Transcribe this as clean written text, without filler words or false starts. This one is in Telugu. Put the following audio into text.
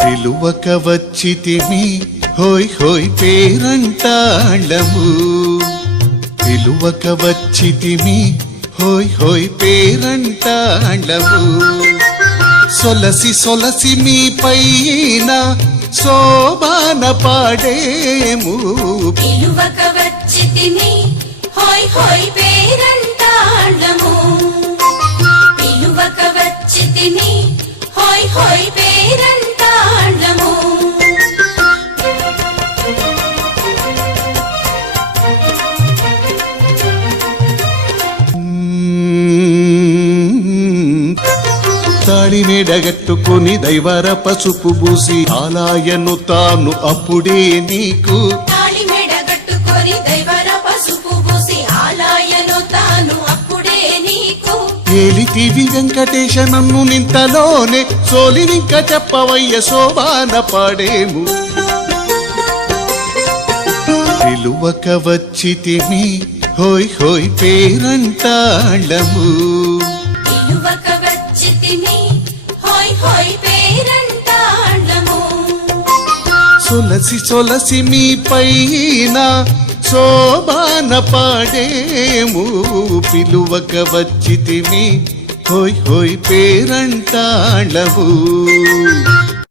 పిలువక వచ్చితిమి హోయ్ హోయ్ పేరంటాళము పిలువక వచ్చితిమి హోయ్ హోయ్ పేరంటాళము సొలసి సొలసి మీ పైన శోభాన పాడేము పిలువక వచ్చితిమి హోయ్ హోయ్ పేరంటాళము పిలువక వచ్చితిమి హోయ్ హోయ్ పేరంటాళము తాళి మెడగట్టుకుని దైవర పసుపు పూసి ఆలాయను తాను అప్పుడే నీకు తాళి మెడగట్టుకొని దైవర పసుపు పూసి ఆలాయను తాను అప్పుడే నీకు ఏలితివి వెంకటేశ నన్ను నింతలోనే సోలినింక చెప్పవయ్య శోభాన పాడేము పిలువక వచ్చితిమి హోయ్ హోయ్ పేరంటాళము పిలువక వచ్చితిమి హోయ్ హోయ్ పేరంటాళము సొలసి సొలసి మీ పైన శోభాన పాడేము పిలువక వచ్చితిమి హోయ్ హోయ్ పేరంటాళము